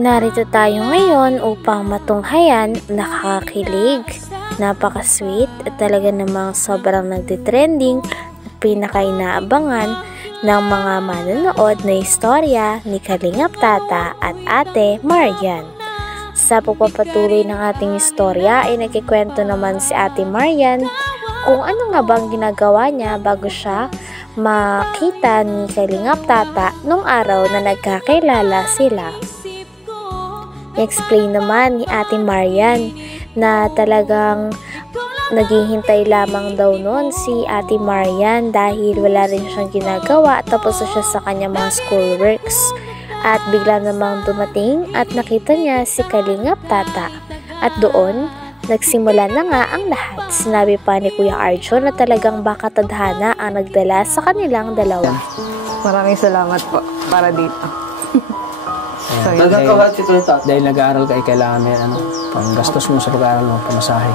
Narito tayo ngayon upang matunghayan, nakakakilig, napaka-sweet at talaga namang sobrang nagtitrending at pinaka-inaabangan ng mga manonood na istorya ni Kalingap Tata at Ate Marian. Sa pagpapatuloy ng ating istorya ay nagkikwento naman si Ate Marian kung ano nga bang ginagawa niya bago siya makita ni Kalingap Tata nung araw na nagkakilala sila. I-explain naman ni Ate Marian na talagang naghihintay lamang daw noon si Ate Marian dahil wala rin siyang ginagawa, tapos na siya sa kanyang mga schoolworks. At bigla namang dumating at nakita niya si Kalingap Tata. At doon, nagsimula na nga ang lahat. Sinabi pa ni Kuya Arjo na talagang baka tadhana ang nagdala sa kanilang dalawa. Maraming salamat po para dito. So, dahil nag-aaral ka, kailangan may pang gastos mo sa pag-aaral mo, pamasahe.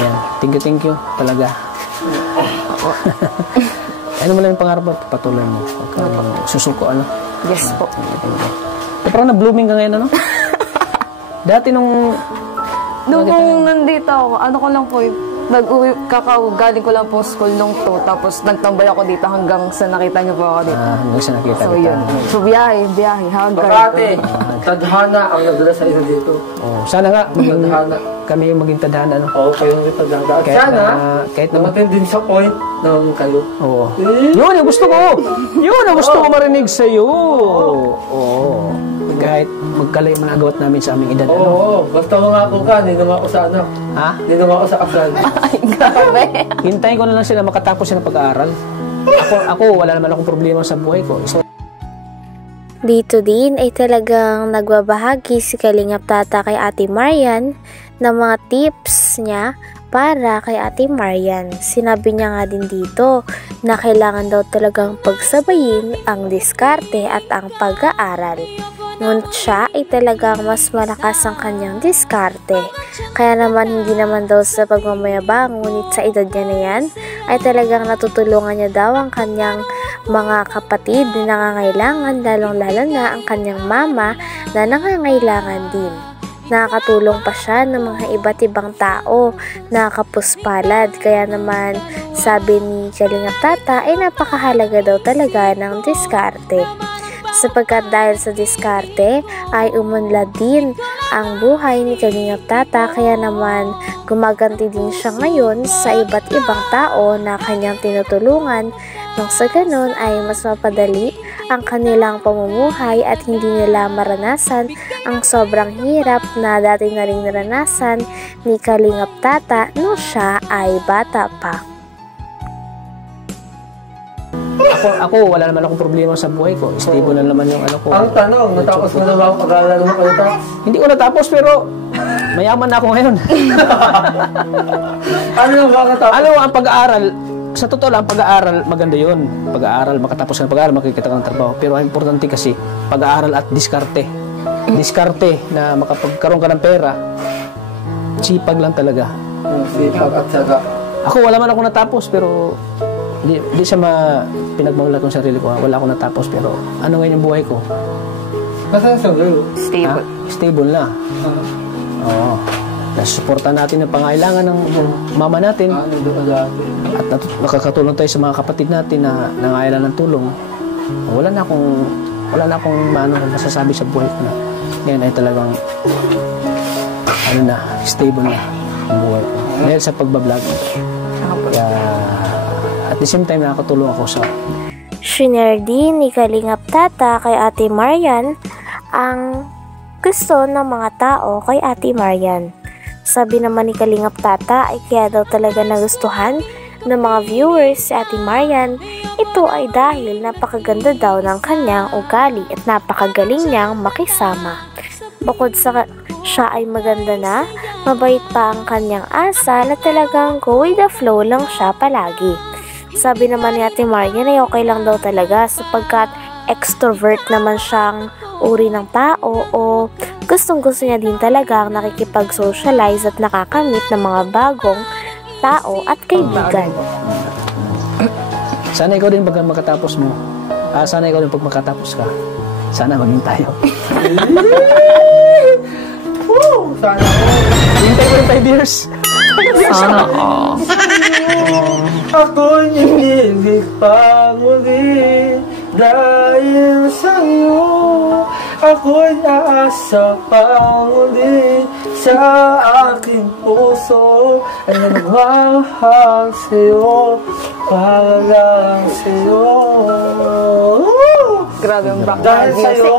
Yan. Thank you talaga. Ano mo lang yung pangarap mo, patuloy mo. Susuko, Yes po. Parang na-blooming ka ngayon, Dati nung nandito ako, ko lang po, galing ko lang po school nung to, tapos nagtambay ako dito hanggang sa nakita niyo po ako dito. Hanggang sa nakita so, kita. Yun. So, biyahe, hanggang. Bakate, tadhana ang nagdala sa inyo dito. Sana nga, kami yung maging tadhana, Oo, kayo yung tadhana. At sana, kahit dumating din sa point ng kayo. Oo. Yun, yung gusto ko! Yun, ang gusto ko marinig sa'yo! Oo. Kahit magkalay man agawat namin sa aming edad. Oo, basta mga ako ka, ninong ako sa Ha? Ninong ako sa kasal. Ay, grabe. Hintayin ko na lang sila makatapos sila pag-aaral. Ako, wala naman akong problema sa buhay ko. Dito din ay talagang nagbabahagi si Kalingap Tata kay Ate Marian ng mga tips niya para kay Ate Marian. Sinabi niya nga din dito na kailangan daw talagang pagsabayin ang diskarte at ang pag-aaral. Ngunit siya ay talagang mas malakas ang kanyang diskarte. Kaya naman hindi naman daw sa pagmamayabang, ngunit sa edad niya na yan ay talagang natutulungan niya daw ang kanyang mga kapatid na nangangailangan, lalong-lalo na ang kanyang mama na nangangailangan din. Nakakatulong pa siya ng mga iba't ibang tao na kapuspalad. Kaya naman sabi ni Kalingap Tata ay napakahalaga daw talaga ng diskarte. Sapagkat dahil sa diskarte ay umunlad din ang buhay ni Kalingap Tata, kaya naman gumaganti din siya ngayon sa iba't ibang tao na kanyang tinutulungan nang sa ganon ay mas mapadali ang kanilang pamumuhay at hindi nila maranasan ang sobrang hirap na dati na rin naranasan ni Kalingap Tata nung siya ay bata pa. Ako, wala naman akong problema sa buhay ko. Stable na naman yung ko. Ang tanong, natapos mo na ba ang pag-aaral mo kayo? Hindi ko natapos, pero mayaman na ako ngayon. Ano yung makatapos? Ang pag-aaral, sa totoo lang, pag-aaral, maganda yun. Pag-aaral, makatapos ka ng pag-aaral, makikita ka ng trabaho. Pero ang importante kasi, pag-aaral at diskarte. Diskarte na makapagkaroon ka ng pera, sipag lang talaga. Sipag at saka. Ako, wala man ako natapos, pero di siya pinagmamulat kong sarili ko. Wala akong natapos, pero ano ngayon yung buhay ko? Nasaan sa lalo? Stable. Stable na. Oo. Nasusuportahan natin ang pangailangan ng mama natin. At nakakatulong tayo sa mga kapatid natin na nangailangan ng tulong. Wala na akong masasabi sa buhay ko na. Ngayon ay talagang stable na ang buhay ko. Dahil sa pagbablog. Kaya at the same time, nakakatulong ako sa... Shinare din ni Kalingap Tata kay Ate Marian ang gusto ng mga tao kay Ate Marian. Sabi naman ni Kalingap Tata ay kaya daw talaga nagustuhan ng mga viewers si Ate Marian. Ito ay dahil napakaganda daw ng kanyang ugali at napakagaling niyang makisama. Bukod sa siya ay maganda na, mabait pa ang kanyang asa na talagang go with the flow lang siya palagi. Sabi naman ni Ate Marian ay okay lang daw talaga sapagkat extrovert naman siyang uri ng tao o gustong-gusto niya din talaga ang nakikipag-socialize at nakakamit ng mga bagong tao at kaibigan. Sana ikaw din pag makatapos mo. Sana ikaw din pag makatapos ka. Sana maging tayo. Sana all. Hintay ko yung 5 years. Sana all. Ako'y inibig pa muli dahil sa'yo. Ako'y aasa pa muli sa aking puso. Ay nagmamahal sa'yo, para lang sa'yo. Grabe ang background Dahil music. sa'yo,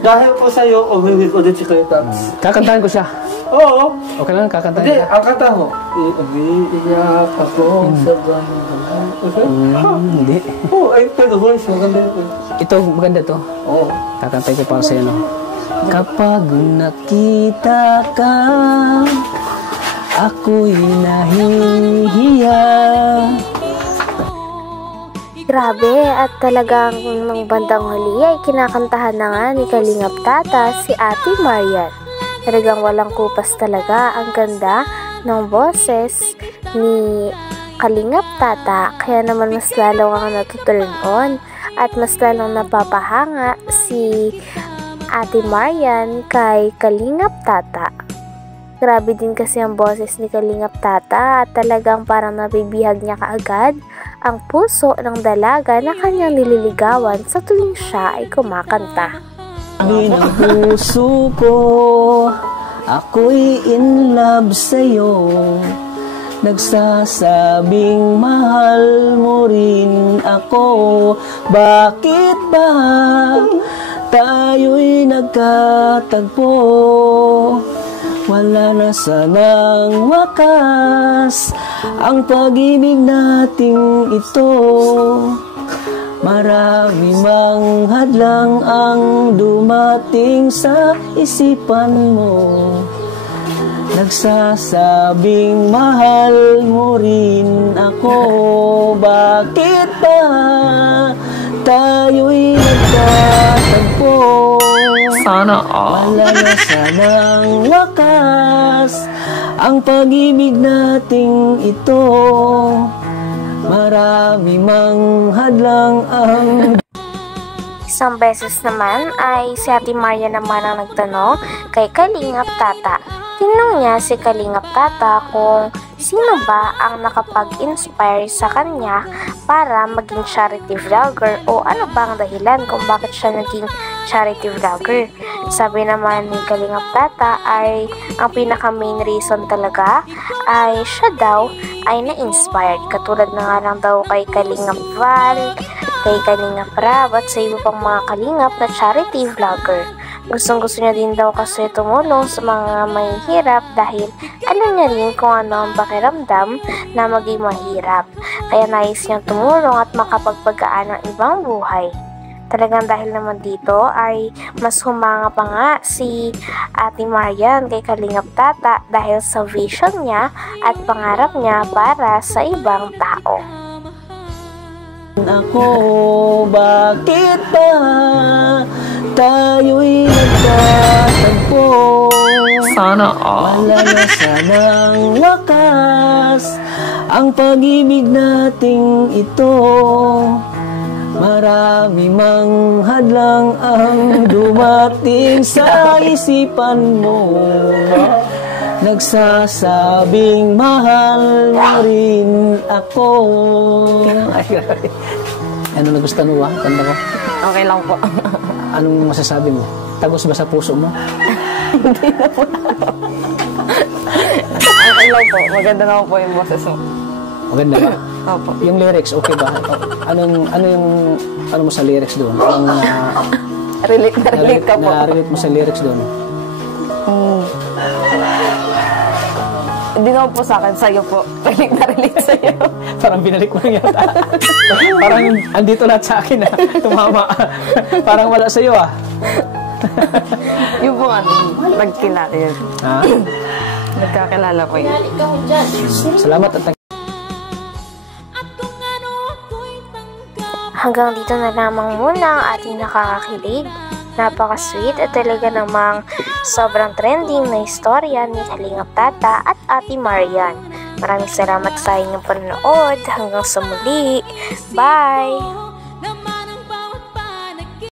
dahil po sa'yo, umiwig ulit si Kuya Tabs. Kakantahan ko siya. Oo. Okay lang, kakantahan Hindi, ko. ang kanta mo. Iiyak ako sa bandang. Hindi. Oo, ay, pero voice, maganda yun. Ito, maganda to. Oo. Kakantahin ko para sa'yo, no? Kapag nakita ka, ako'y nahihiya. Grabe, at talagang ng bandang huli ay kinakantahan na nga ni Kalingap Tata si Ate Marian. Talagang walang kupas talaga, ang ganda ng boses ni Kalingap Tata, kaya naman mas lalo ang natuturn on at mas lalong napapahanga si Ate Marian kay Kalingap Tata. Grabe din kasi ang boses ni Kalingap Tata at talagang parang nabibihag niya kaagad ang puso ng dalaga na kanyang nililigawan sa tuwing siya ay kumakanta. Sabi ng puso ko, ako'y in love sa'yo. Nagsasabing mahal mo rin ako. Bakit ba tayo'y nagkatagpo? Wala na sanang wakas ang pag-ibig nating ito. Marami mang hadlang ang dumating sa isipan mo. Nagsasabing mahal mo rin ako. Bakit ba tayo'y nagkatagpo? Sana all. Wala na sanang wakas ang pag-ibig nating ito. Marami mang hadlang ang... Isang beses naman ay si Ate Maria naman ang nagtanong kay Kalingap Tata. Tinanong niya si Kalingap Tata kung sino ba ang nakapag-inspire sa kanya para maging charity vlogger o ano ba ang dahilan kung bakit siya naging charity vlogger. Sabi naman ni Kalingap Tata ay ang pinaka main reason talaga ay siya daw ay na-inspired. Katulad na nga lang daw kay Kalingap Val, kay Kalingap Rab at sa iba pang mga kalingap na charity vlogger. Gustong-gusto niya din daw kasi tumulong sa mga mahihirap dahil alam niya rin kung ano ang pakiramdam na maging mahirap. Kaya nais niyang tumulong at makapagpagaan ng ibang buhay. Talagang dahil naman dito ay mas humanga pa nga si Ate Marian kay Kalingap Tata dahil sa vision niya at pangarap niya para sa ibang tao. Ako, bakit ba tayo'y nagkatagpo? Sana all. Wala na sanang wakas ang pag-ibig nating ito. Marami mang hadlang ang dumating sa isipan mo. Nagsasabing mahal mo rin ako. Ano nagustuhan mo ba? Kanta ko? Okay lang po. Anong masasabi mo? Tagos ba sa puso mo? Okay lang po. Maganda naman po yung boses mo. Maganda ba? Opo. Yung lyrics, okay ba? Ano mo sa lyrics doon? Anong Relate na relate ka po. na-relate mo sa lyrics doon? Hindi naman po sa akin, sa'yo po. Relate na relate sa'yo. Parang binalik mo lang yata. Parang andito lahat sa akin na tumama. Parang wala sa'yo ah. Yung po ano, nagkilala yun. Ha? Nagkakilala po yun. Salamat at Hanggang dito na lamang muna ang ating nakakakilig, napaka-sweet at talaga namang sobrang trending na istorya ni Kalingap Tata at Ate Marian. Maraming salamat sa inyong panonood. Hanggang sa muli. Bye!